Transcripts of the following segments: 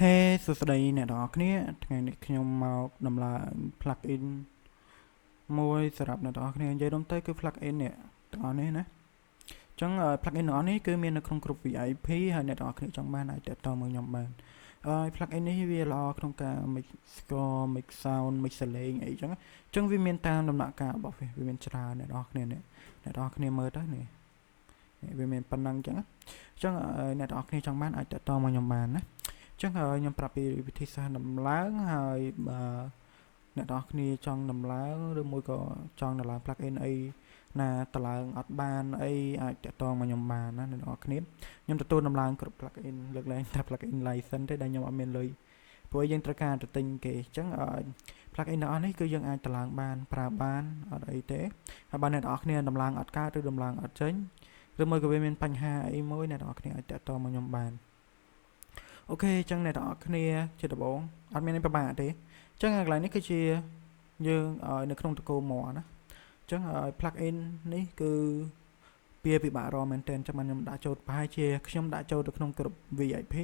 ខេសួស្តីអ្នកនរគ្នាថ្ងៃនេះខ្ញុំមកដំឡើង plugin មួយសម្រាប់អ្នកនរគ្នានិយាយរួមទៅគឺ plugin នេះទាំងអស់នេះណាអញ្ចឹង plugin ទាំងអស់នេះគឺមាននៅក្នុងក្រុម VIP ហើយអ្នកនរគ្នាចង់បានអាចតាក់ទងមកខ្ញុំបានplugin នេះវាល្អក្នុងការ mix score mix sound mix សលេងអីចឹងអញ្ចឹងវាមានតាមដំណាក់កាលរបស់វាមានច្រើនអ្នកនរគ្នានេះអ្នកនរគ្នាមើលទៅនេះវាមានប៉ុណ្ណឹងចឹងអញ្ចឹងអ្នកនរគ្នាចង់បានអាចតាក់ទងមកខ្ញុំបានណាអញ្ចឹងខ្ញុំប្រាប់ពីវិធីសាស្ត្រដំឡើងហើយបើអ្នកនរគ្នាចង់ដំឡើងឬមួយក៏ចង់ដំឡើង plugin អីណាដំឡើងអត់បានអីអាចតាក់ទងមកខ្ញុំបានណាអ្នកនរគ្នាខ្ញុំទទួលដំឡើងគ្រប់ plugin លើកលែងតែ plugin license ទេដែលខ្ញុំអត់មានលុយព្រោះយើងត្រូវការទៅទិញគេអញ្ចឹងplugin ទាំងអស់នេះគឺយើងអាចដំឡើងបានប្រើបានអត់អីទេហើយបើអ្នកនរគ្នាដំឡើងអត់កើតឬដំឡើងអត់ចេញឬមួយក៏វាមានបញ្ហាអីមួយអ្នកនរគ្នាអាចតាក់ទងមកខ្ញុំបានអូខេអញ្ចឹងអ្នកទាំងអស់គ្នាជាដំបូងអត់មានអីពិបាកទេអញ្ចឹងកន្លែងនេះគឺជាយើងនៅក្នុងតកូមមកណាអញ្ចឹងplugin នេះគឺពិបាករកមែនទែនចាំខ្ញុំដាក់ចូលប្រហែលជាខ្ញុំដាក់ចូលទៅក្នុងក្រុម VIP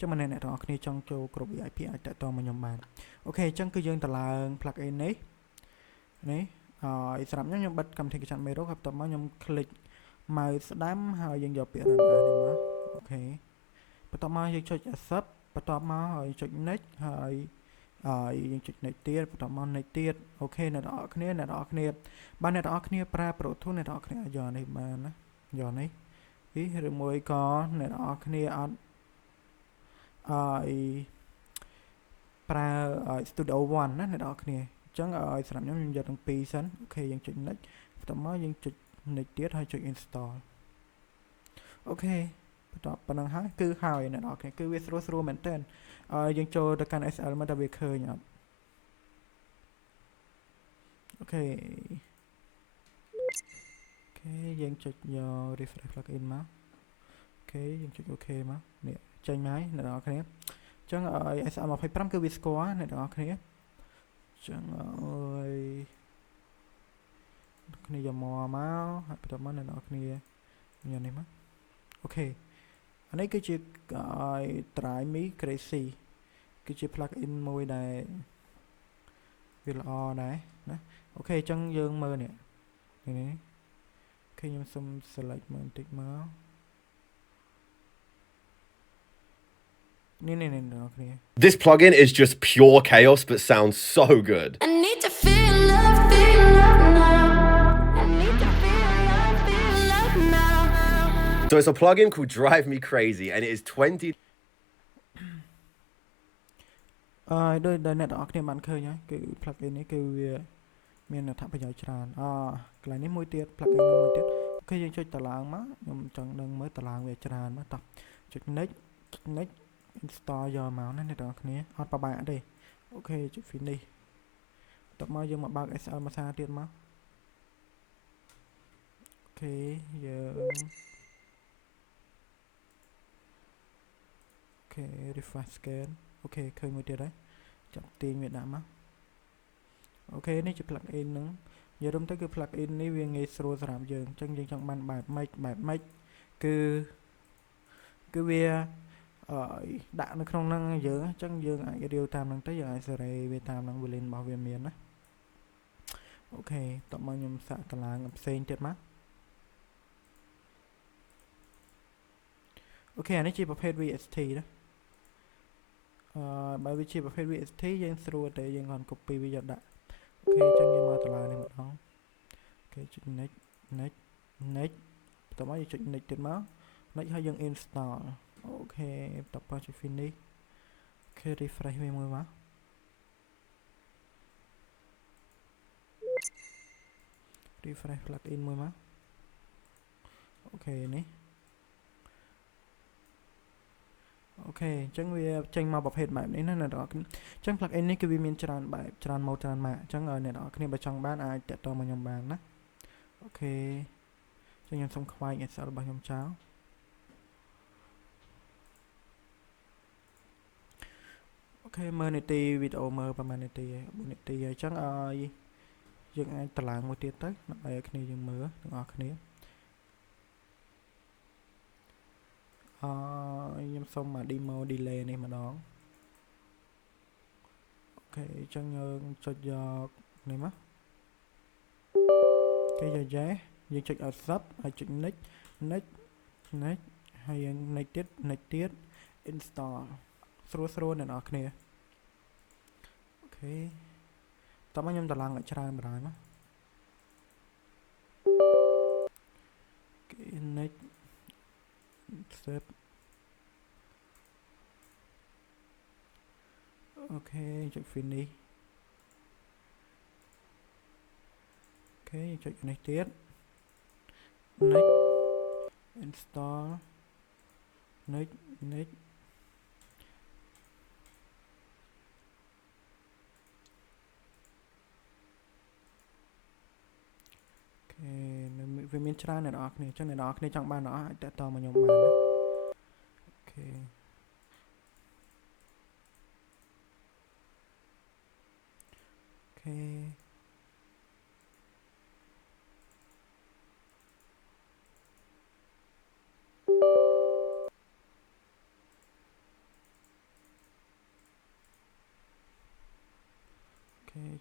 ចាំអ្នកទាំងអស់គ្នាចង់ចូលក្រុម VIP អាចតាក់ទងមកខ្ញុំបានអូខេអញ្ចឹងគឺយើងតម្លើង plugin នេះសម្រាប់ខ្ញុំបិទកម្មវិធីកញ្ចក់មេរោគហើយបន្ទាប់មកខ្ញុំคลิกម៉ៅស្ដាំហើយយើងយកពាក្យ run នេះមកអូខេបន្ទាប់មកយើងចុច accept បន្ទាប់មកហើយចុច next ហើយយើងចុច next ទៀតបន្ទាប់មក next ទៀតអូខេអ្នកនរគ្នាបើអ្នកនរគ្នាប្រើ Pro Tools អ្នកនរគ្នាអាចយកនេះបានណាយកនេះឬមួយក៏អ្នកនរគ្នាអត់ប្រើ Studio One ណាអ្នកនរគ្នាអញ្ចឹងសម្រាប់ខ្ញុំយកទាំងពីរសិនអូខេយើងចុច next បន្ទាប់មកយើងចុច next ទៀតហើយចុច install អូខេបន្ទាប់ប៉ុណ្ណឹងហើយគឺហើយអ្នកនរគ្នាគឺវាស្រួលមែនតើយើងចូលទៅកាន់ SL មកតែវាឃើញអត់អូខេយើងចុចយក refresh plugin មកអូខេយើងចុច OK មកនេះចេញមកហើយអ្នកនរគ្នាអញ្ចឹងSL25 គឺវាស្គាល់អ្នកនរគ្នាអញ្ចឹងគ្នាយកមកហើយបន្ទាប់មកអ្នកនរគ្នាញ៉ាំនេះមកអូខេអានេះគឺជាTry Me Crazy គឺជា plugin មួយដែលវាល្អដែរណាអូខេអញ្ចឹងយើងមើលនេះអូខេខ្ញុំសុំ select មើលបន្តិចមកនេះអ្នកគ្នា This plugin is just pure chaos but sounds so good. I need to feel love now. I need to feel love now. So it's a plugin called Drive Me Crazy and it is 20 ដោយអ្នកនរគ្នាបានឃើញហើយគឺ plugin នេះគឺវាមានអត្ថប្រយោជន៍ច្រើនកន្លែងនេះមួយទៀត plugin មួយទៀតអូខេយើងចុចតឡើងមកខ្ញុំចង់ដឹងមើលតឡើងវាច្រើនមកតោះចុច next install យកមកណាអ្នកនរគ្នាអត់ពិបាកទេអូខេចុច finish បន្ទាប់មកយើងមកបើក SL មួយសារទៀតមកអូខេយើងអូខេ refresh scan អូខេឃើញមួយទៀតហើយចាប់ទាញវាដាក់មកអូខេនេះជា plugin ហ្នឹងនិយាយរួមទៅគឺ plugin នេះវាងាយស្រួលសម្រាប់យើងអញ្ចឹងយើងចង់បានបែបម៉េចគឺវាដាក់នៅក្នុងហ្នឹងយើងអញ្ចឹងយើងអាចរាវតាមហ្នឹងទៅយើងអាចសេរីវាតាមហ្នឹង volume របស់វាមានណាអូខេតោះមកខ្ញុំសាកតឡើងផ្សេងទៀតមកអូខេអានេះជាប្រភេទ VST ណាបើវាជាប្រភេទ VST យើងស្រួលតែយើងគ្រាន់ copy វាយកដាក់អូខេអញ្ចឹងយើងមកតឡើងនេះម្ដងអូខេចុច next បន្ទាប់មកយើងចុច next ទៀតមក next ហើយយើង install អូខេបន្ទាប់មកចុច finish អូខេ refresh វាមួយមកrefresh plugin មួយមកអូខេនេះអូខេអញ្ចឹងវាចេញមកប្រភេទបែបនេះណាអ្នកនរគ្នាអញ្ចឹង plugin នេះគឺវាមានច្រើនបែបច្រើន mode ច្រើនម៉ាកអញ្ចឹងអ្នកនរគ្នាបើចង់បានអាចតាក់ទងមកខ្ញុំបានណាអូខេអញ្ចឹងខ្ញុំសូមខ្វែង SL របស់ខ្ញុំចោលអូខេមើលនីតិវីដេអូមើលប្រហែលនាទីហើយ4នាទីហើយអញ្ចឹងយើងអាចតឡើងមួយទៀតទៅដើម្បីឲ្យគ្នាយើងមើលទាំងអស់គ្នាខ្ញុំសុំមក demo delay នេះម្ដង ខេអញ្ចឹងយើងចុចយកនេះមកគេយកយ៉េយើងចុចឲ្យសឹបហើយចុច next next next ហើយយើង next ទៀត next ទៀត install ស្រួលអ្នកនរគ្នាអូខេតោះមកខ្ញុំតឡើងឲ្យច្រើនបណ្ដោយមកគេ next set អូខេចុច finish អូខេចុចនេះទៀត next install next next វាមានច្រើនអ្នកនរគ្នាអញ្ចឹងអ្នកនរគ្នាចង់បានអស់អាចតាក់ទងមកខ្ញុំបានណាអូខេ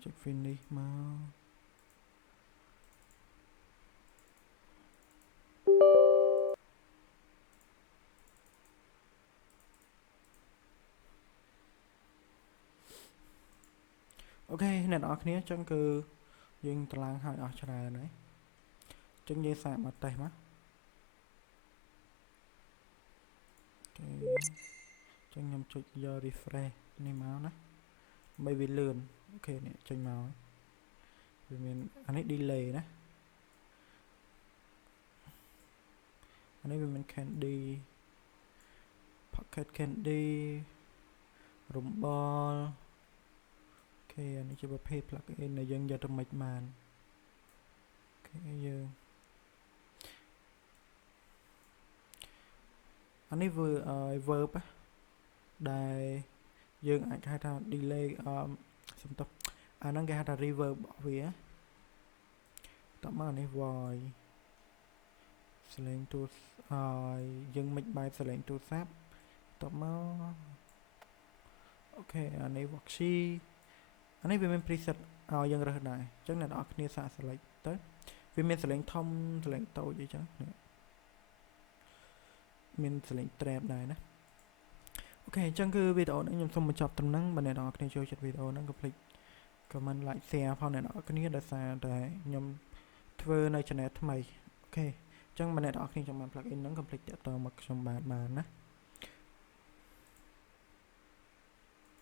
ចុច finish មកអូខេអ្នកនរគ្នាអញ្ចឹងគឺយើងតឡើងឲ្យអស់ច្រើនហើយអញ្ចឹងយើងសាកមកតេស្តមកអូខេអញ្ចឹងខ្ញុំចុចយក refresh នេះមកណាដើម្បីវាលឿនអូខេនេះចេញមកវាមានអានេះ delay ណាអានេះវាមាន candy pocket candy រំបលអូខេអានេះជាប្រភេទ plugin ដែលយើងយកទៅមិនបានអូខេយើងអានេះ verb ដែលយើងអាចហៅថា delay សំទោសអាហ្នឹងគេហៅថា reverb របស់វាតមកអានេះ voice សលេងទូរស័ព្ទហើយយើងមិនបែបសលេងទូរស័ព្ទតមកអូខេអានេះ voxy អានេះវាមាន preset ឲ្យយើងរើសដែរអញ្ចឹងអ្នកនរគ្នាសាក select ទៅវាមានសលេងធំសលេងតូចអីចឹងមានសលេង trap ដែរណាអូខេអញ្ចឹងគឺវីដេអូនេះខ្ញុំសូមបញ្ចប់ត្រឹមហ្នឹងបើអ្នកនរគ្នាចូលចិត្តវីដេអូហ្នឹងកុំភ្លេច comment like share ផងអ្នកនរគ្នាដោយសារតែខ្ញុំធ្វើនៅ channel ថ្មីអូខេអញ្ចឹងបើអ្នកនរគ្នាចង់បាន plugin ហ្នឹងកុំភ្លេចតាក់ទងមកខ្ញុំបានណា